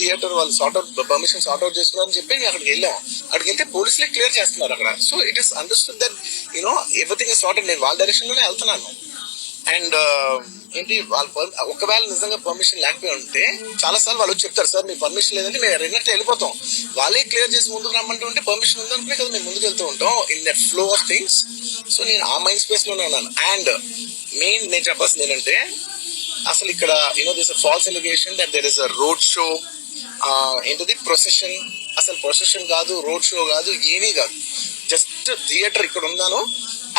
Theatre వాళ్ళు permission sort out చేస్తున్నారని చెప్పి మేము అక్కడికి వెళ్ళాం. అక్కడికి వెళ్తే పోలీసులే క్లియర్ చేస్తున్నారు అక్కడ. So it is understood that everything is sorted. నేను వాళ్ళ డైరెక్షన్ లోనే వెళ్తున్నాను. అండ్ ఏంటి వాళ్ళు ఒకవేళ నిజంగా పర్మిషన్ లేకపోయి ఉంటే చాలా సార్లు వాళ్ళు చెప్తారు, సార్ మీ పర్మిషన్ లేదంటే మేము రెండంటే వెళ్ళిపోతాం. వాళ్ళే క్లియర్ చేసి ముందుకు రమ్మంటూ ఉంటే పర్మిషన్ ఉందనుకునే కదా మేము ముందుకు వెళ్తూ ఉంటాం in that flow of things. So నేను ఆ మైండ్ స్పేస్ లోనే ఉన్నాను. అండ్ మెయిన్ నేను చెప్పాల్సింది ఏంటంటే, అసలు ఇక్కడ this false allegation that there is a road show, ఏంటది ప్రొసెషన్. అసలు ప్రొసెషన్ కాదు, రోడ్ షో కాదు, ఏమీ కాదు. జస్ట్ థియేటర్ ఇక్కడ ఉన్నాను,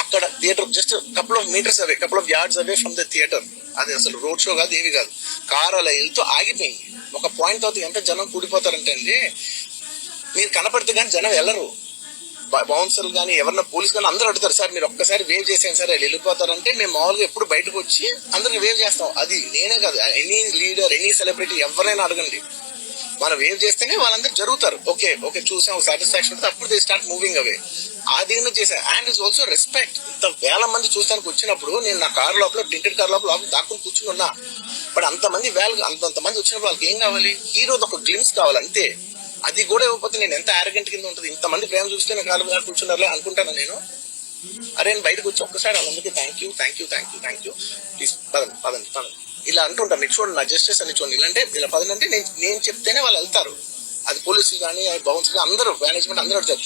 అక్కడ theatre just couple of metres away, couple of yards away from the theatre. అది అసలు రోడ్ షో కాదు, ఏవి కాదు. కారు అలా వెళ్తూ ఆగిపోయింది. ఒక పాయింట్ అవుతుంది ఎంత జనం కూడిపోతారంటే అండి, మీరు కనపడితే కానీ జనం వెళ్ళరు. బౌన్సర్లు కానీ ఎవరన్నా పోలీస్ కానీ అందరూ అడుగుతారు, సార్ మీరు ఒక్కసారి వేవ్ చేసేయండి సార్ వెళ్ళిపోతారంటే మేము మామూలుగా ఎప్పుడు బయటకు వచ్చి అందరికి వేవ్ చేస్తాం. అది నేనే కాదు, ఎనీ లీడర్, ఎనీ సెలబ్రిటీ ఎవరైనా అడగండి, మనం వేవ్ చేస్తేనే వాళ్ళందరూ జరుగుతారు. ఓకే ఓకే చూసాం సాటిస్ఫాక్షన్, అప్పుడు దే స్టార్ట్ మూవింగ్ అవే. అది చేశాను. And is also respect. ఇంత వేల మంది చూస్తానికి వచ్చినప్పుడు నేను నా కార్ లోపల, టింటెడ్ కార్ లోపల దాక్కుని కూర్చుని ఉన్నా. బట్ అంతమంది అంతమంది వచ్చినప్పుడు వాళ్ళకి ఏం కావాలి? హీరోది ఒక గ్లిమ్స్ కావాలి అంతే. అది కూడా ఇవ్వకపోతే నేను ఎంత ఆరగెంట్ కింద ఉంటుంది. ఇంతమంది ప్రేమ చూస్తే నా కారు మీద కూర్చున్నారులే అనుకుంటాను నేను. అరే నేను బయటకు వచ్చి ఒక్కసారి వాళ్ళందరికీ థ్యాంక్ యూ ప్లీజ్ పదండి ఇలా అంటుంటాను. మీకు చూడండి నా జస్టిస్ అని చూడండి, ఇలాంటే ఇలా పదండి అంటే నేను చెప్తేనే వాళ్ళు వెళ్తారు. అది పోలీసులు కానీ బౌన్స్ కానీ అందరూ మేనేజ్మెంట్ అందరూ అడుగుతారు.